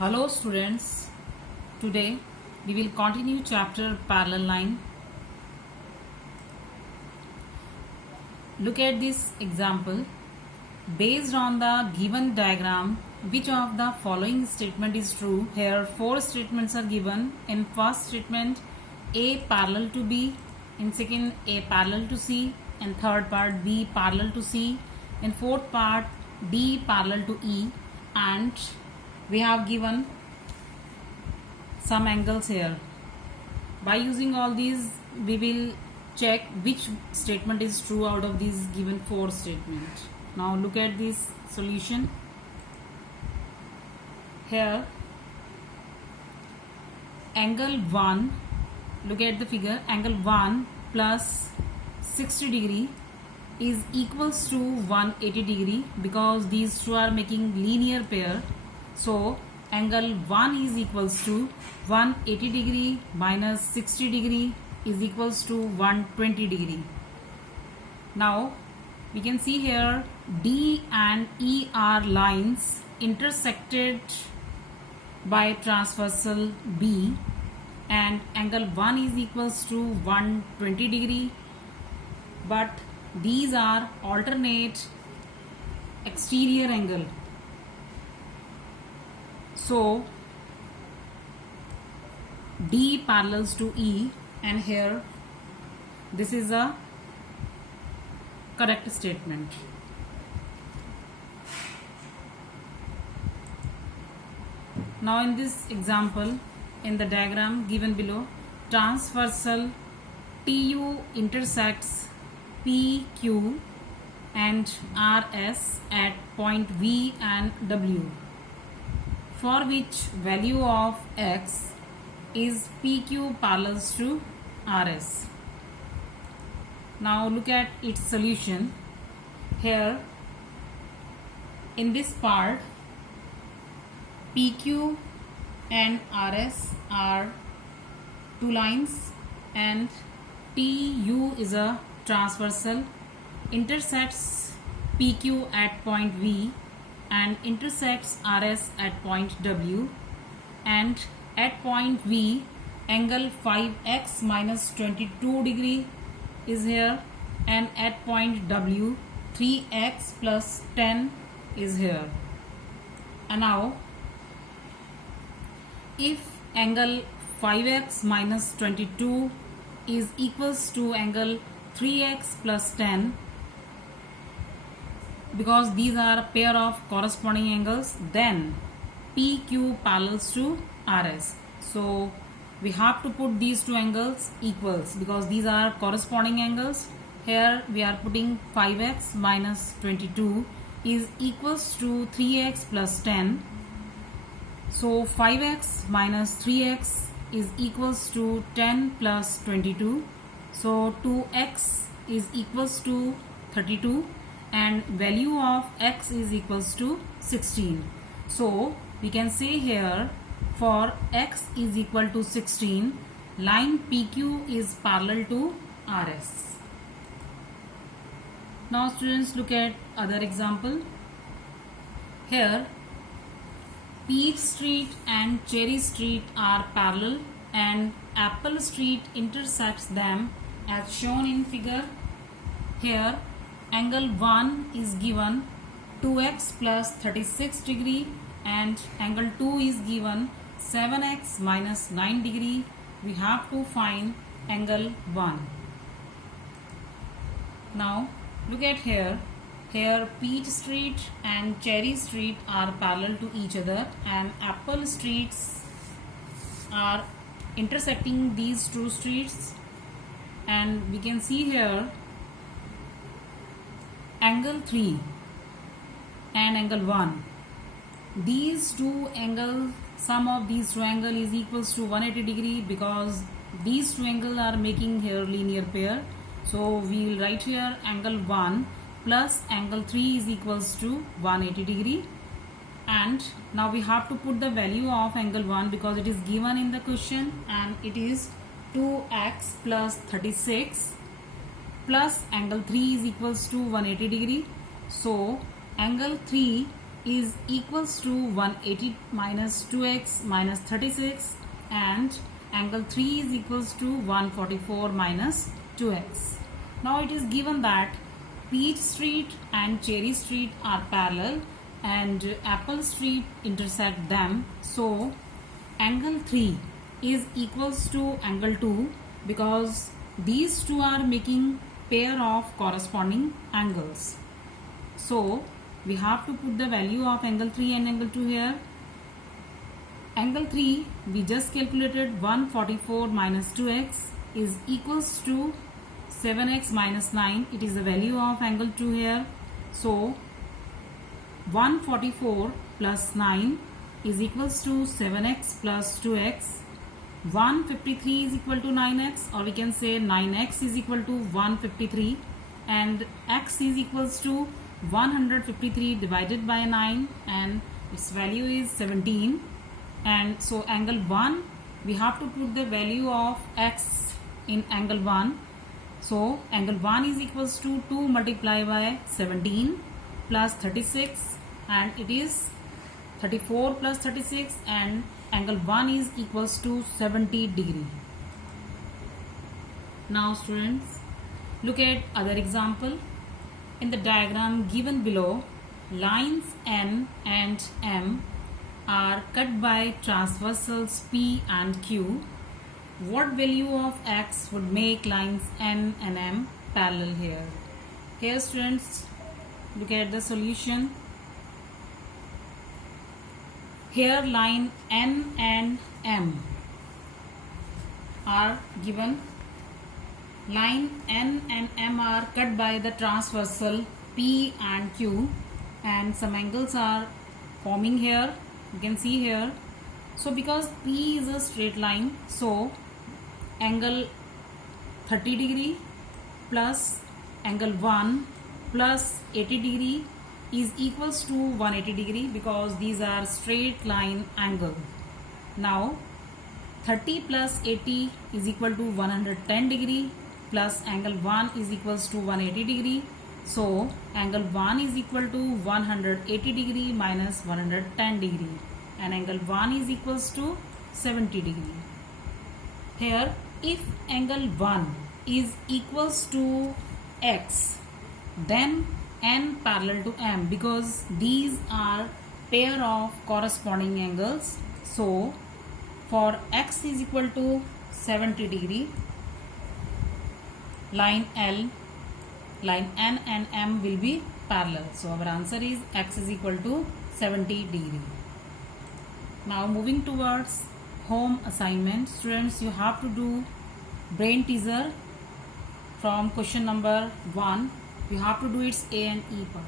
Hello students, today we will continue chapter parallel line. Look at this example. Based on the given diagram, which of the following statement is true? Here 4 statements are given. In first statement, A parallel to B. In second, A parallel to C. In third part, B parallel to C. In fourth part, D parallel to E. And we have given some angles here. By using all these, we will check which statement is true out of these given 4 statements. Now look at this solution. Here angle 1, look at the figure, angle 1 plus 60 degree is equals to 180 degree because these two are making linear pair. So angle 1 is equals to 180 degree minus 60 degree is equals to 120 degree. Now we can see here D and E are lines intersected by transversal B, and angle 1 is equals to 120 degree, but these are alternate exterior angle. So D parallels to E, and here this is a correct statement. Now in this example, in the diagram given below, transversal TU intersects PQ and RS at point V and W, for which value of X is PQ parallels to RS. Now look at its solution. Here in this part, PQ and RS are two lines, and TU is a transversal, intersects PQ at point V and intersects RS at point W, and at point V angle 5x minus 22 degree is here, and at point W 3x plus 10 is here. And now if angle 5x minus 22 is equals to angle 3x plus 10, because these are a pair of corresponding angles, then PQ parallels to RS. So we have to put these two angles equals because these are corresponding angles. Here we are putting 5x minus 22 is equals to 3x plus 10. So 5x minus 3x is equals to 10 plus 22. So 2x is equals to 32, and value of x is equals to 16. So we can say here for x is equal to 16, line PQ is parallel to RS. Now students, look at other example. Here Peach Street and Cherry Street are parallel, and Apple Street intersects them as shown in figure. Here angle 1 is given 2x plus 36 degree, and angle 2 is given 7x minus 9 degree. We have to find angle 1. Now look at here. Here Peach Street and Cherry Street are parallel to each other, and Apple Streets are intersecting these two streets, and we can see here angle 3 and angle 1. These two angles, sum of these two angles is equals to 180 degree because these two angles are making here linear pair. So we will write here angle 1 plus angle 3 is equals to 180 degree, and now we have to put the value of angle 1 because it is given in the question, and it is 2x plus 36 plus angle 3 is equals to 180 degree. So angle 3 is equals to 180 minus 2x minus 36, and angle 3 is equals to 144 minus 2x. Now it is given that Peach Street and Cherry Street are parallel and Apple Street intersect them. So angle 3 is equals to angle 2 because these two are making pair of corresponding angles. So we have to put the value of angle 3 and angle 2 here. Angle 3 we just calculated, 144 minus 2x is equals to 7x minus 9. It is the value of angle 2 here. So 144 plus 9 is equals to 7x plus 2x. 153 is equal to 9x, or we can say 9x is equal to 153, and x is equals to 153 divided by 9, and its value is 17. And so angle 1 we have to put the value of x in angle 1. So angle 1 is equals to 2 multiplied by 17 plus 36, and it is 34 plus 36, and angle 1 is equals to 70 degree. Now students, look at other example. In the diagram given below, lines N and M are cut by transversals P and Q. What value of x would make lines N and M parallel here? Here students, look at the solution. Here line N and M are given. Line N and M are cut by the transversal P and Q, and some angles are forming here. You can see here. So because P is a straight line, so angle 30 degree plus angle 1 plus 80 degree is equals to 180 degree because these are straight line angle. Now 30 plus 80 is equal to 110 degree plus angle 1 is equals to 180 degree. So angle 1 is equal to 180 degree minus 110 degree, and angle 1 is equals to 70 degree. Here if angle 1 is equals to x, then N parallel to M because these are pair of corresponding angles. So for x is equal to 70 degree, line L, line N and M will be parallel. So our answer is x is equal to 70 degree. Now moving towards home assignment, students, you have to do brain teaser from question number 1. You have to do its A and E part.